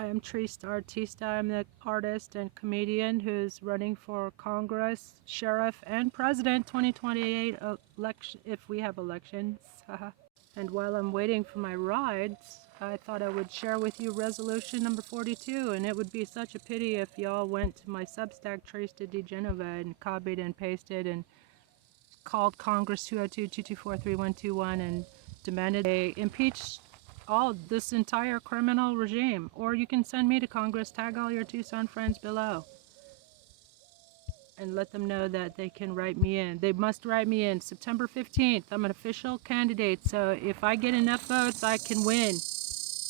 I am Trista. I'm the artist and comedian who's running for Congress, Sheriff, and President 2028 election, if we have elections. And while I'm waiting for my rides, I thought I would share with you resolution number 42, and it would be such a pity if y'all went to my substack TRISTADIGENOVA and copied and pasted and called Congress 202-224-3121 and demanded they impeach this entire criminal regime. Or you can send me to Congress, tag all your Tucson friends below, and let them know that they can write me in. They must write me in. September 15th, I'm an official candidate, so if I get enough votes, I can win,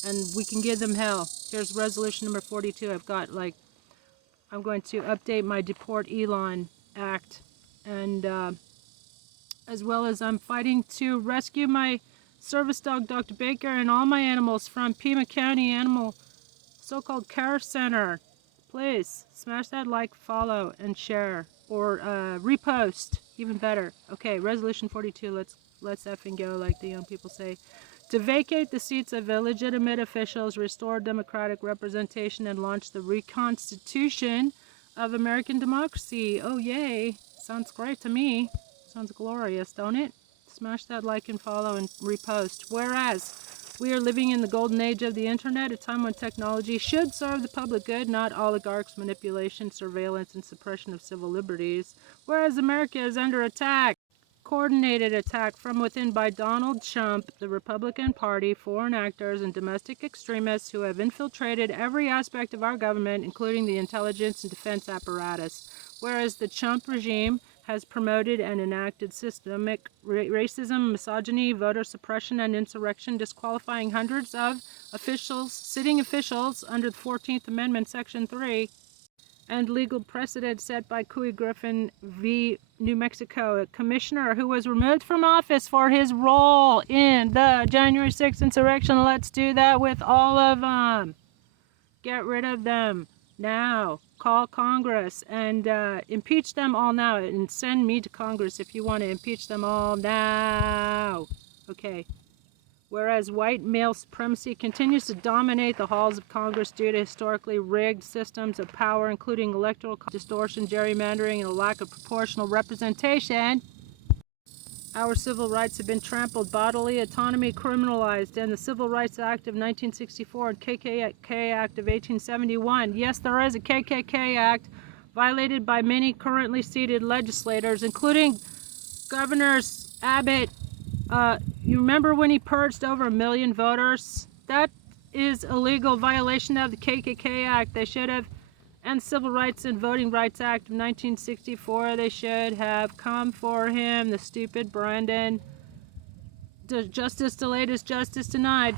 and we can give them hell. Here's resolution number 42. I'm going to update my Deport Elon Act, and as well as I'm fighting to rescue my service dog, Dr. Baker, and all my animals from Pima County Animal so-called care center. Please smash that like, follow, and share, or repost, even better. Okay, resolution 42. Let's effing go, like the young people say. To vacate the seats of illegitimate officials, restore democratic representation, and launch the reconstitution of American democracy. Oh yay! Sounds great to me. Sounds glorious, don't it? Smash that like and follow and repost. Whereas we are living in the golden age of the internet, a time when technology should serve the public good, not oligarchs' manipulation, surveillance, and suppression of civil liberties. Whereas America is under attack, coordinated attack from within by Donald Trump, the Republican Party, foreign actors, and domestic extremists who have infiltrated every aspect of our government, including the intelligence and defense apparatus. Whereas the Trump regime has promoted and enacted systemic racism, misogyny, voter suppression, and insurrection, disqualifying hundreds of sitting officials under the 14th Amendment, Section 3, and legal precedent set by Couey Griffin v. New Mexico, a commissioner who was removed from office for his role in the January 6th insurrection. Let's do that with all of them. Get rid of them now. Call Congress and impeach them all now, and send me to Congress if you want to impeach them all now. Okay. Whereas white male supremacy continues to dominate the halls of Congress due to historically rigged systems of power, including electoral distortion, gerrymandering, and a lack of proportional representation, our civil rights have been trampled, bodily autonomy criminalized, and the Civil Rights Act of 1964 and KKK Act of 1871. Yes, there is a KKK Act violated by many currently seated legislators, including Governors Abbott. You remember when he purged over 1 million voters? That is a legal violation of the KKK Act. They should have, and the Civil Rights and Voting Rights Act of 1964, they should have come for him. The stupid Brandon. Justice delayed is justice denied.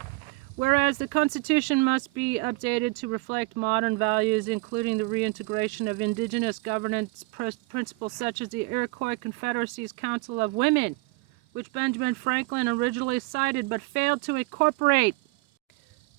Whereas the Constitution must be updated to reflect modern values, including the reintegration of indigenous governance principles such as the Iroquois Confederacy's Council of Women, which Benjamin Franklin originally cited but failed to incorporate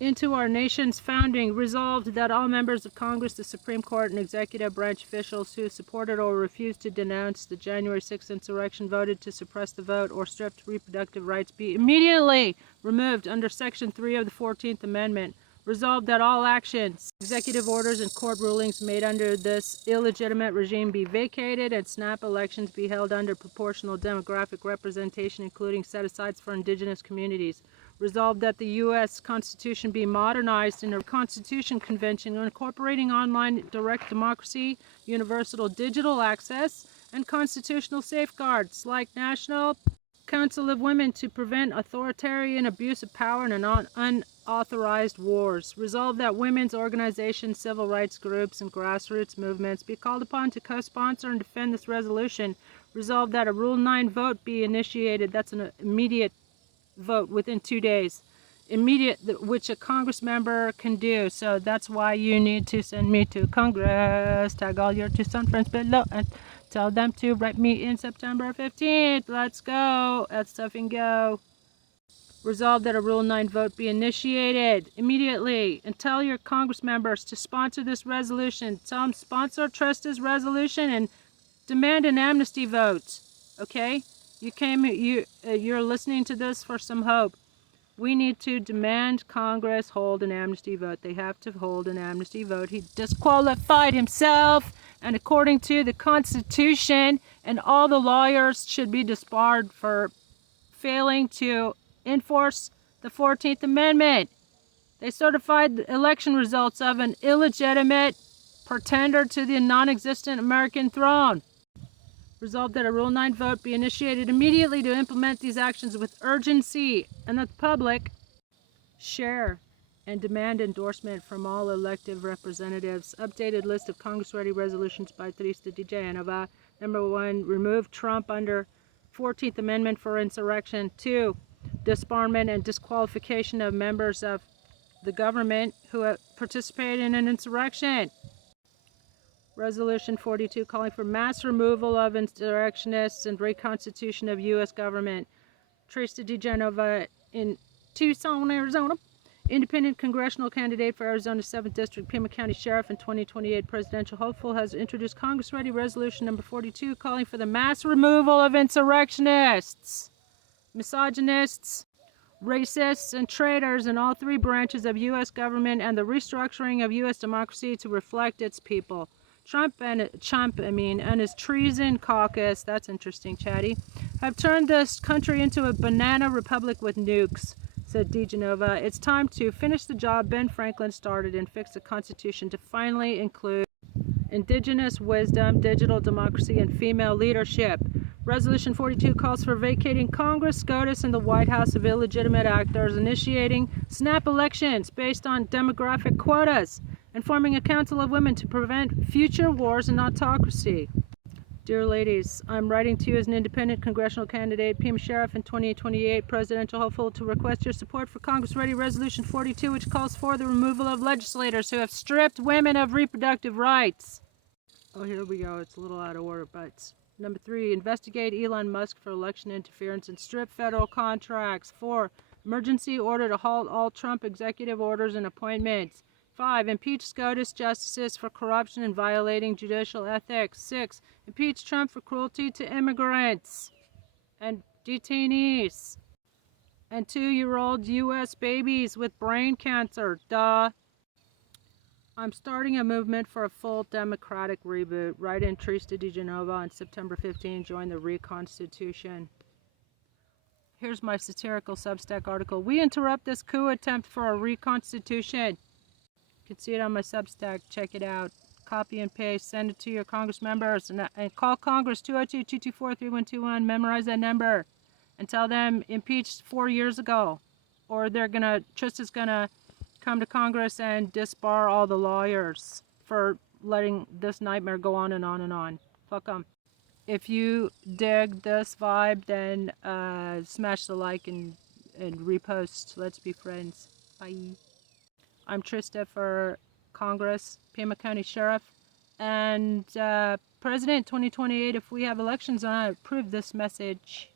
into our nation's founding. Resolved that all members of Congress, the Supreme Court, and executive branch officials who supported or refused to denounce the January 6th insurrection, voted to suppress the vote, or stripped reproductive rights be immediately removed under Section 3 of the 14th Amendment. Resolved that all actions, executive orders, and court rulings made under this illegitimate regime be vacated, and snap elections be held under proportional demographic representation, including set-asides for indigenous communities. Resolved that the U.S. Constitution be modernized in a Constitution Convention incorporating online direct democracy, universal digital access, and constitutional safeguards like National Council of Women to prevent authoritarian abuse of power and unauthorized wars. Resolved that women's organizations, civil rights groups, and grassroots movements be called upon to co-sponsor and defend this resolution. Resolved that a Rule 9 vote be initiated. That's an immediate vote within 2 days, immediate, which a Congress member can do. So that's why you need to send me to Congress. Tag all your Tucson friends below and tell them to write me in September 15th. Let's go. Let's stuffing go. Resolve that a Rule 9 vote be initiated immediately, and tell your Congress members to sponsor this resolution. Tell them sponsor Trista's resolution and demand an amnesty vote. Okay? You're listening to this for some hope. We need to demand Congress hold an amnesty vote. They have to hold an amnesty vote. He disqualified himself, and according to the Constitution, and all the lawyers should be disbarred for failing to enforce the 14th Amendment. They certified the election results of an illegitimate pretender to the non-existent American throne. Resolved that a Rule 9 vote be initiated immediately to implement these actions with urgency, and that the public share and demand endorsement from all elected representatives. Updated list of Congress-ready resolutions by TRISTADIGENOVA. Number 1, remove Trump under 14th Amendment for insurrection. 2, disbarment and disqualification of members of the government who have participated in an insurrection. Resolution 42, calling for mass removal of insurrectionists and reconstitution of U.S. government. TRISTADIGENOVA in Tucson, Arizona. Independent congressional candidate for Arizona's 7th District, Pima County Sheriff and 2028 presidential hopeful, has introduced Congress-ready resolution number 42, calling for the mass removal of insurrectionists, misogynists, racists, and traitors in all 3 branches of U.S. government and the restructuring of U.S. democracy to reflect its people. Trump and his treason caucus, that's interesting, Chatty, have turned this country into a banana republic with nukes, said DiGenova. It's time to finish the job Ben Franklin started and fix the Constitution to finally include indigenous wisdom, digital democracy, and female leadership. Resolution 42 calls for vacating Congress, SCOTUS, and the White House of illegitimate actors, initiating snap elections based on demographic quotas, and forming a council of women to prevent future wars and autocracy. Dear ladies, I'm writing to you as an independent congressional candidate, Pima Sheriff and 2028 presidential hopeful, to request your support for Congress-ready Resolution 42, which calls for the removal of legislators who have stripped women of reproductive rights. Oh, here we go. It's a little out of order, but... Number 3, investigate Elon Musk for election interference and strip federal contracts. 4, emergency order to halt all Trump executive orders and appointments. 5, impeach SCOTUS justices for corruption and violating judicial ethics. 6, impeach Trump for cruelty to immigrants and detainees and 2-year-old U.S. babies with brain cancer. Duh. I'm starting a movement for a full democratic reboot. Write in TRISTADIGENOVA on September 15. Join the reconstitution. Here's my satirical Substack article. We interrupt this coup attempt for a reconstitution. You can see it on my Substack. Check it out. Copy and paste. Send it to your Congress members. And call Congress 202-224-3121. Memorize that number. And tell them impeached 4 years ago. Or Trista's gonna come to Congress and disbar all the lawyers for letting this nightmare go on and on and on. Fuck them. If you dig this vibe, then smash the like and repost. Let's be friends. Bye. I'm Trista for Congress, Pima County Sheriff, and President 2028 if we have elections, and I approve this message.